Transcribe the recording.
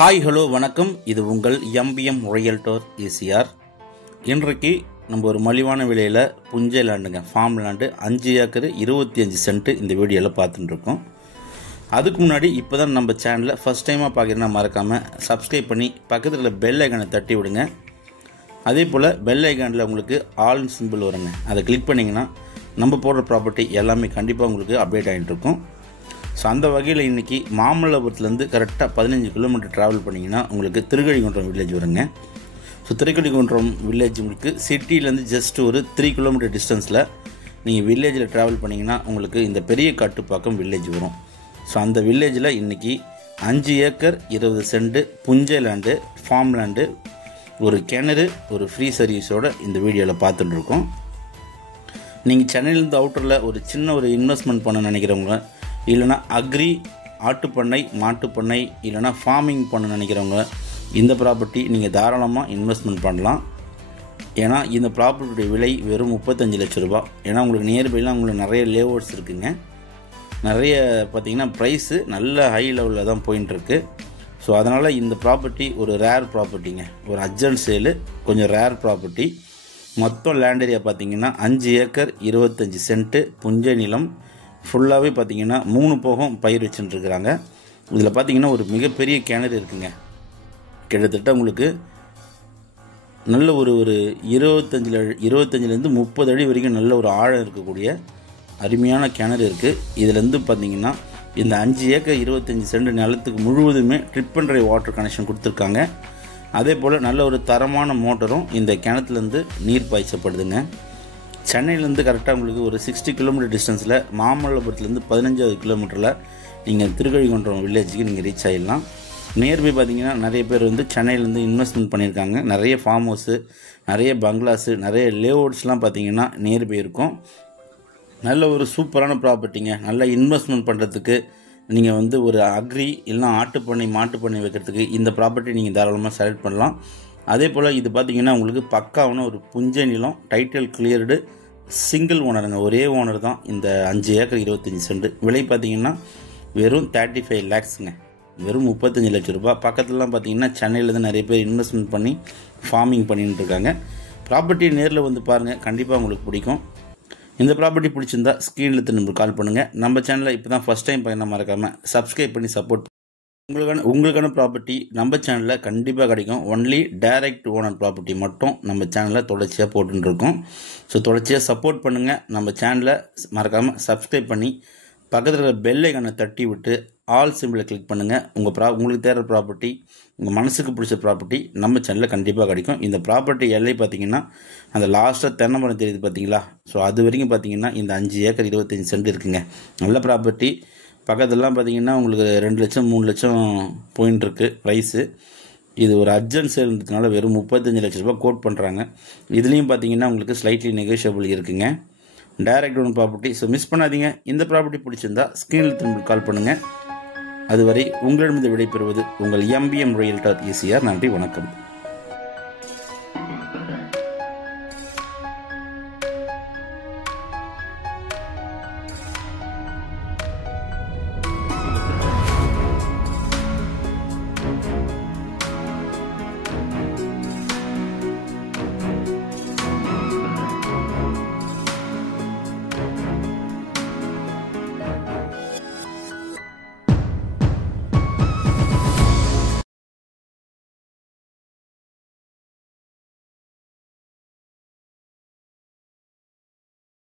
Hi hello வணக்கம். இது உங்கள் எம்பிஎம் ரியல்டர் ஈசிஆர். இன்றைக்கு நம்ம ஒரு மலிவான விலையில் புஞ்சை லேண்டுங்க, ஃபார்ம் லேண்டு 5 ஏக்கர் 25 சென்ட் இந்த வீடியோவில் பார்த்துட்டு இருக்கோம். அதுக்கு முன்னாடி இப்போ தான் நம்ம சேனலை ஃபஸ்ட் டைமாக பார்க்குறேன்னா மறக்காமல் சப்ஸ்கிரைப் பண்ணி பக்கத்தில் பெல் ஐக்கானை தட்டி விடுங்க. அதே போல் பெல் ஐக்கானில் உங்களுக்கு ஆல் சிம்பிள் வருங்க, அதை கிளிக் பண்ணிங்கன்னா நம்ம போடுற ப்ராப்பர்ட்டி எல்லாமே கண்டிப்பாக உங்களுக்கு அப்டேட் ஆகிட்டு இருக்கும். ஸோ அந்த வகையில் இன்றைக்கி மாமல்லபுரத்துலேருந்து கரெக்டாக 15 கிலோமீட்டர் ட்ராவல் பண்ணிங்கன்னா உங்களுக்கு திருக்கழிகுன்றம் வில்லேஜ் வருங்க. ஸோ திருக்கழிகுன்றம் வில்லேஜ் உங்களுக்கு சிட்டிலேருந்து ஜஸ்ட் ஒரு 3 கிலோமீட்டர் டிஸ்டன்ஸில் நீங்கள் வில்லேஜில் ட்ராவல் பண்ணிங்கன்னா உங்களுக்கு இந்த பெரிய காட்டுப்பாக்கம் வில்லேஜ் வரும். ஸோ அந்த வில்லேஜில் இன்றைக்கி 5 ஏக்கர் 20 சென்ட் புஞ்சை லேண்டு, ஃபார்ம் லேண்டு, ஒரு கிணறு, ஒரு ஃப்ரீ சர்வீஸோடு இந்த வீடியோவில் பார்த்துட்ருக்கோம். நீங்கள் சென்னையிலேருந்து அவுட்டரில் ஒரு சின்ன ஒரு இன்வெஸ்ட்மெண்ட் பண்ண நினைக்கிறவங்க, இல்லைனா அக்ரி, ஆட்டுப்பண்ணை, மாட்டுப்பண்ணை, இல்லைனா ஃபார்மிங் பண்ண நினைக்கிறவங்க இந்த ப்ராப்பர்ட்டி நீங்கள் தாராளமாக இன்வெஸ்ட்மெண்ட் பண்ணலாம். ஏன்னா இந்த ப்ராப்பர்ட்டியுடைய விலை வெறும் 35 லட்ச ரூபா. ஏன்னா உங்களுக்கு நியர்பைலாம் உங்களுக்கு நிறைய லேஅவுட்ஸ் இருக்குங்க, நிறைய பார்த்திங்கன்னா ப்ரைஸு நல்ல ஹை லெவலில் தான் போயின்ட்டுருக்கு. ஸோ அதனால் இந்த ப்ராப்பர்ட்டி ஒரு ரேர் ப்ராப்பர்ட்டிங்க, ஒரு அர்ஜென்ட் சேலு, கொஞ்சம் ரேர் ப்ராப்பர்ட்டி. மொத்தம் லேண்ட் ஏரியா பார்த்திங்கன்னா 5 ஏக்கர் 25 சென்ட்டு புஞ்சை நிலம். ஃபுல்லாகவே பார்த்திங்கன்னா 3 போகம் பயிர் வச்சுட்டுருக்குறாங்க. இதில் பார்த்திங்கன்னா ஒரு மிகப்பெரிய கிணறு இருக்குங்க, கிட்டத்தட்ட உங்களுக்கு நல்ல ஒரு 25லேருந்து 30 அடி வரைக்கும் நல்ல ஒரு ஆழம் இருக்கக்கூடிய அருமையான கிணறு இருக்குது. இதுலேருந்து பார்த்திங்கன்னா இந்த 5 ஏக்கர் 25 சென்ட் நிலத்துக்கு முழுவதுமே trip and try water connection கொடுத்துருக்காங்க. அதே போல் நல்ல ஒரு தரமான மோட்டரும் இந்த கிணத்துலேருந்து நீர் பாய்ச்சப்படுதுங்க. சென்னையிலேருந்து கரெக்டாக உங்களுக்கு ஒரு 60 கிலோமீட்டர் டிஸ்டன்ஸில், மாமல்லபுரத்துலேருந்து 15வது கிலோமீட்டரில் நீங்கள் திருக்கழிகுன்றம் வில்லேஜுக்கு நீங்கள் ரீச் ஆகிடலாம். நியர்பை பார்த்திங்கன்னா நிறைய பேர் வந்து சென்னையிலேருந்து இன்வெஸ்ட்மெண்ட் பண்ணியிருக்காங்க. நிறைய ஃபார்ம் ஹவுஸு, நிறைய பங்களாஸு, நிறைய லேஅவுட்ஸ்லாம் பார்த்திங்கன்னா நியர்பை இருக்கும். நல்ல ஒரு சூப்பரான ப்ராப்பர்ட்டிங்க. நல்ல இன்வெஸ்ட்மெண்ட் பண்ணுறதுக்கு நீங்கள் வந்து ஒரு அக்ரி இல்லைனா ஆட்டுப்பண்ணை, மாட்டுப்பண்ணை வைக்கிறதுக்கு இந்த ப்ராப்பர்ட்டி நீங்கள் தாராளமாக செலக்ட் பண்ணலாம். அதே போல் இது பார்த்திங்கன்னா உங்களுக்கு பக்காவான ஒரு புஞ்சை நிலம், டைட்டில் கிளியர்டு, சிங்கிள் ஓனருங்க, ஒரே ஓனர் தான் இந்த 5 ஏக்கர் 25 சென்ட். விலை பார்த்திங்கன்னா வெறும் 35 லேக்ஸுங்க, வெறும் 35 லட்ச ரூபா. பக்கத்துலலாம் பார்த்திங்கன்னா சென்னையிலேருந்து நிறைய பேர் இன்வெஸ்ட்மெண்ட் பண்ணி ஃபார்மிங் பண்ணிட்டு இருக்காங்க. ப்ராப்பர்ட்டியை நேரில் வந்து பாருங்கள், கண்டிப்பாக உங்களுக்கு பிடிக்கும். இந்த ப்ராப்பர்ட்டி பிடிச்சிருந்தா ஸ்க்ரீனில் திரும்ப கால் பண்ணுங்கள். நம்ம சேனலை இப்போ தான் ஃபஸ்ட் டைம் பண்ண மறக்காமல் சப்ஸ்கிரைப் பண்ணி சப்போர்ட். உங்களுக்கான ப்ராப்பர்ட்டி நம்ம சேனலில் கண்டிப்பாக கிடைக்கும். ஒன்லி டைரக்ட் ஓனர் ப்ராப்பர்ட்டி மட்டும் நம்ம சேனலில் தொடர்ச்சியாக போட்டுருக்கோம். ஸோ தொடர்ச்சியாக சப்போர்ட் பண்ணுங்கள். நம்ம சேனலை மறக்காமல் சப்ஸ்கிரைப் பண்ணி பக்கத்தில் இருக்கிற பெல் ஐக்கானை தட்டி விட்டு ஆல் சிம்பிளை கிளிக் பண்ணுங்கள். உங்களுக்கு தேவை ப்ராப்பர்ட்டி, உங்கள் மனசுக்கு பிடிச்ச ப்ராப்பர்ட்டி நம்ம சேனலில் கண்டிப்பாக கிடைக்கும். இந்த ப்ராப்பர்ட்டி எல்லை பார்த்திங்கன்னா அந்த லாஸ்ட்டாக தென்னமரம் தெரியுது பார்த்தீங்களா? ஸோ அது வரைக்கும் பார்த்திங்கன்னா இந்த 5 ஏக்கர் 25 சென்ட் இருக்குங்க. நல்ல ப்ராப்பர்ட்டி. பக்கத்துலலாம் பார்த்திங்கன்னா உங்களுக்கு 2 லட்சம் 3 லட்சம் போயின்ட்டுருக்கு ப்ரைஸு. இது ஒரு அர்ஜென்ட் சேல்ன்றதுனால வெறும் 35 லட்ச ரூபா கோட் பண்ணுறாங்க. இதுலேயும் பார்த்திங்கன்னா உங்களுக்கு ஸ்லைட்லி நெகோஷியபிள் இருக்குங்க. Direct own property. So miss பண்ணாதீங்க. இந்த ப்ராப்பர்ட்டி பிடிச்சிருந்தா ஸ்க்ரீனில் திரும்ப கால் பண்ணுங்கள். அதுவரை உங்களிடமிருந்து விடைபெறுவது உங்கள் எம்பிஎம் ரியல்டர் ஈசிஆர். நன்றி, வணக்கம்.